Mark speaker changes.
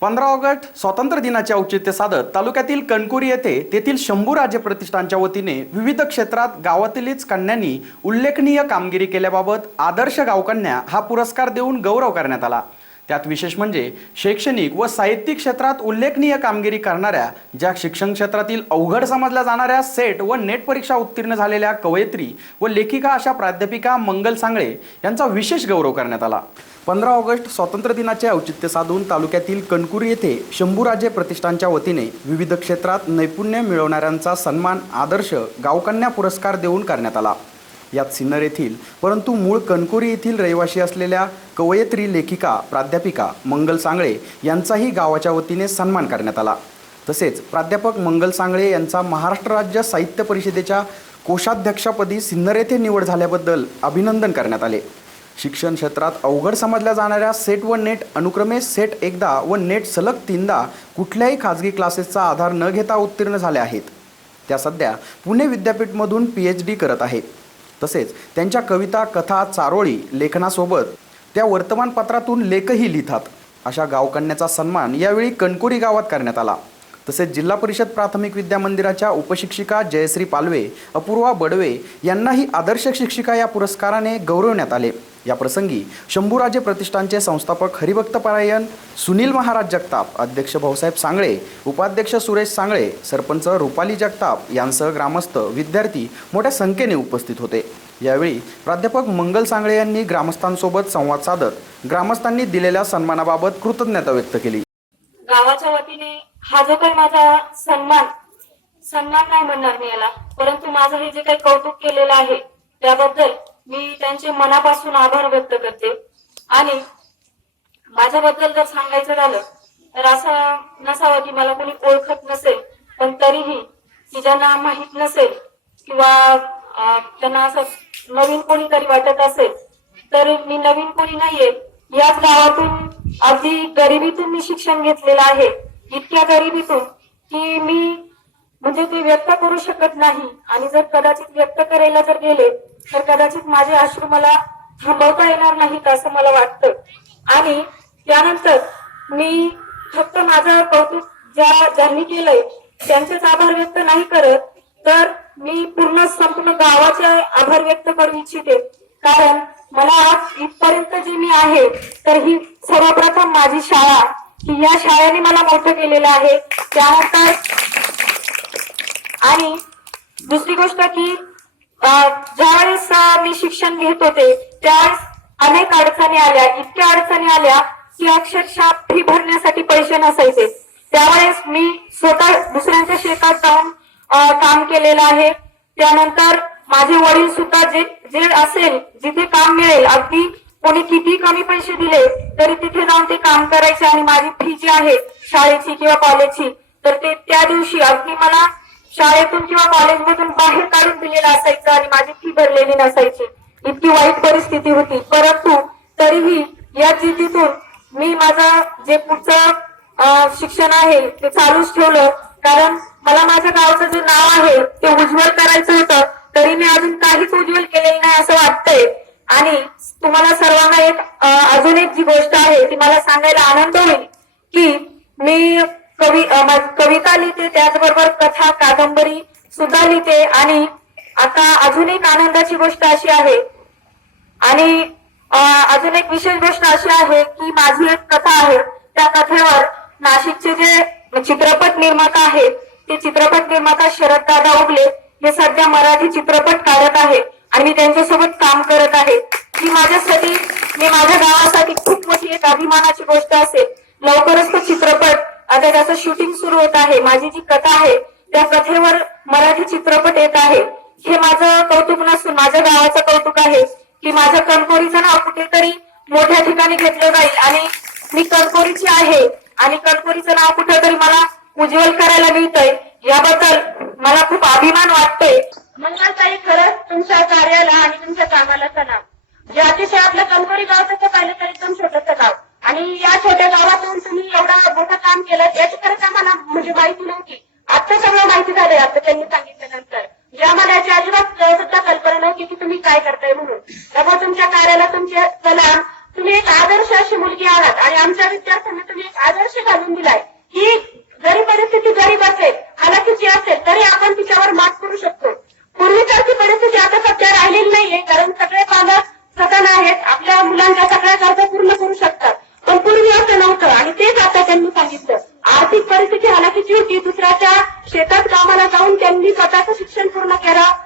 Speaker 1: पंधरा ऑगस्ट स्वातंत्र्य दिनाचे औचित्य साधत तालुक्यातील कणकुरी येथे तेथील शंभू राज्य प्रतिष्ठानच्या वतीने विविध क्षेत्रात गावातीलच कन्यांनी उल्लेखनीय कामगिरी केल्याबाबत आदर्श गावकन्या हा पुरस्कार देऊन गौरव करण्यात आला. त्यात विशेष म्हणजे शैक्षणिक व साहित्यिक क्षेत्रात उल्लेखनीय कामगिरी करणाऱ्या ज्या शिक्षण क्षेत्रातील अवघड समजल्या जाणाऱ्या सेट व नेट परीक्षा उत्तीर्ण झालेल्या कवयित्री व लेखिका अशा प्राध्यापिका मंगल सांगळे यांचा विशेष गौरव करण्यात आला. पंधरा ऑगस्ट स्वातंत्र्य दिनाचे औचित्य साधून तालुक्यातील कणकुरी येथे शंभूराजे प्रतिष्ठानच्या वतीने विविध क्षेत्रात नैपुण्य मिळवणाऱ्यांचा सन्मान आदर्श गावकन्या पुरस्कार देऊन करण्यात आला. यात सिन्नर येथील परंतु मूळ कणकुरी येथील रहिवाशी असलेल्या कवयत्री लेखिका प्राध्यापिका मंगल सांगळे यांचाही गावाच्या वतीने सन्मान करण्यात आला. तसेच प्राध्यापक मंगल सांगळे यांचा महाराष्ट्र राज्य साहित्य परिषदेच्या कोषाध्यक्षपदी सिन्नर येथे निवड झाल्याबद्दल अभिनंदन करण्यात आले. शिक्षण क्षेत्रात अवघड समजल्या जाणाऱ्या सेट व नेट अनुक्रमे सेट एकदा व नेट सलग तीनदा कुठल्याही खाजगी क्लासेसचा आधार न घेता उत्तीर्ण झाल्या आहेत. त्या सध्या पुणे विद्यापीठमधून पी एच डी करत आहेत. तसेच त्यांच्या कविता कथा चारोळी लेखनासोबत त्या वर्तमानपत्रातून लेखही लिहितात. अशा गावकन्याचा सन्मान यावेळी कणकोरी गावात करण्यात आला. तसेच जिल्हा परिषद प्राथमिक विद्या मंदिराच्या उपशिक्षिका जयश्री पालवे अपूर्वा बडवे यांनाही आदर्श शिक्षिका या पुरस्काराने गौरवण्यात आले. या प्रसंगी शंभूराजे प्रतिष्ठानचे संस्थापक हरिभक्त पारायण सुनील महाराज जगताप अध्यक्ष भाऊसाहेब सांगळे उपाध्यक्ष सुरेश सांगळे सरपंच रुपाली जगताप यांसह ग्रामस्थ विद्यार्थी मोठ्या संख्येने उपस्थित होते. यावेळी प्राध्यापक मंगल सांगळे यांनी ग्रामस्थांसोबत संवाद साधत ग्रामस्थांनी दिलेल्या सन्मानाबाबत कृतज्ञता व्यक्त केली.
Speaker 2: गावाच्या वतीने हा जो काही माझा सन्मान सन्मान नाही म्हणणार मी याला परंतु माझं हे जे काही कौतुक केलेलं आहे त्याबद्दल मी त्यांचे मनापासून आभार व्यक्त करते. आणि माझ्याबद्दल जर सांगायचं झालं तर असं नसावं की मला कोणी ओळखत नसेल पण तरीही की ज्यांना माहीत नसेल किंवा त्यांना असं नवीन कोणीतरी वाटत असेल तर मी नवीन कोणी नाहीये. याच गावातून अगदी गरिबीतून मी शिक्षण घेतलेलं आहे. इतक्या गरिबीतून की मी म्हणजे ते व्यक्त करू शकत नाही. आणि जर कदाचित व्यक्त करायला जर गेले तर कदाचित माझे अश्रू मला थांबवता येणार नाहीत असं मला वाटतं. आणि त्यानंतर मी फक्त माझं कौतुक ज्या ज्यांनी केलंय त्यांचेच आभार व्यक्त नाही करत तर मी पूर्ण संपूर्ण गावाचे आभार व्यक्त करू इच्छिते. कारण मला आज इथपर्यंत जे मी आहे तर ही सर्वप्रथम माझी शाळा. की या शाळेने मला मोठं केलेलं आहे. त्यानंतर आणि दुसरी गोष्ट की ज्यावेळेस मी शिक्षण घेत होते त्यावेळेस अनेक अडचणी आल्या. इतक्या अडचणी आल्या की अक्षरशः फी भरण्यासाठी पैसे नसायचे. त्यावेळेस मी स्वतः दुसऱ्यांच्या शेतात जाऊन काम केलेलं आहे. त्यानंतर माझे वडील सुद्धा जे जे असेल जिथे काम मिळेल अगदी कोणी किती कमी पैसे दिले तरी तिथे जाऊन ते काम करायचे आणि माझी फी जी आहे शाळेची किंवा कॉलेजची तर ते त्या दिवशी अगदी मला शाळेतून किंवा कॉलेजमधून बाहेर काढून दिलेलं असायचं आणि माझी फी भरलेली नसायची. इतकी वाईट परिस्थिती होती. परंतु तरीही या जिद्दीतून मी माझं जे पुढचं शिक्षण आहे ते चालूच ठेवलं. कारण मला माझ्या गावचं जे नाव आहे ते उज्ज्वल करायचं होतं. तरी मी अजून काहीच उज्ज्वल केलेलं नाही असं वाटतंय. आणि तुम्हाला सर्वांना एक अजून एक जी गोष्ट आहे ती मला सांगायला आनंद होईल की मी कवी कविता लिहिते त्याचबरोबर कथा कादंबरी सुद्धा लिहिते. आणि आता अजून एक आनंदाची गोष्ट अशी आहे. आणि अजून एक विशेष गोष्ट अशी आहे की माझी एक कथा आहे. त्या कथेवर नाशिकचे जे चित्रपट निर्माता आहेत ते चित्रपट निर्माता शरद दादा उगले हे सध्या मराठी चित्रपट काढत आहे आणि मी त्यांच्यासोबत काम करत आहे. ही माझ्यासाठी मी माझ्या गावासाठी खूप मोठी एक अभिमानाची गोष्ट असेल. लवकरच तो चित्रपट आता त्याचं शूटिंग सुरू होत आहे माझी जी कथा आहे त्या कथेवर मराठी चित्रपट येत आहे. हे माझं कौतुक नसून माझ्या गावाचं कौतुक आहे की माझ्या कणकोरीचं नाव कुठेतरी मोठ्या ठिकाणी घेतलं जाईल. आणि मी कणकोरीची आहे आणि कणकोरीचं नाव कुठेतरी मला उज्ज्वल करायला मिळतंय याबद्दल मला खूप अभिमान वाटतोय. मंगलताई खरंच तुमच्या कार्याला आणि तुमच्या कामाला सलाम. जे अतिशय आपलं कणकोरी गाव तसं पाहिलं तरी एकदम छोटस गाव आणि या छोट्या गावातून तुम्ही एवढं मोठं काम केलं याची खरंच आम्हाला म्हणजे माहिती नव्हती. आता सगळं माहिती झालंय आता त्यांनी सांगितल्यानंतर. जे आम्हाला याची अजिबात सुद्धा कल्पना नव्हती की तुम्ही काय करताय म्हणून. त्यामुळे तुमच्या कार्याला तुमचे सलाम.
Speaker 3: तुम्ही एक आदर्श अशी मुलगी आहात आणि आमच्या विद्यार्थ्यांना तुम्ही एक आदर्श घालून दिलाय. की जरी परिस्थिती गरीब असेल हालाकीची असेल तरी आपण तिच्यावर मात करू शकतो पूर्वीसारखी परिस्थिती आता सध्या राहिलेली नाहीये कारण सगळे पालक सदन आहेत आपल्या मुलांच्या सगळ्या गरजा पूर्ण करू शकतात पण पूर्वी असं नव्हतं आणि तेच आता त्यांनी सांगितलं आर्थिक परिस्थिती हालाकीची होती दुसऱ्याच्या शेतात कामाला जाऊन त्यांनी स्वतःचं शिक्षण पूर्ण केलं.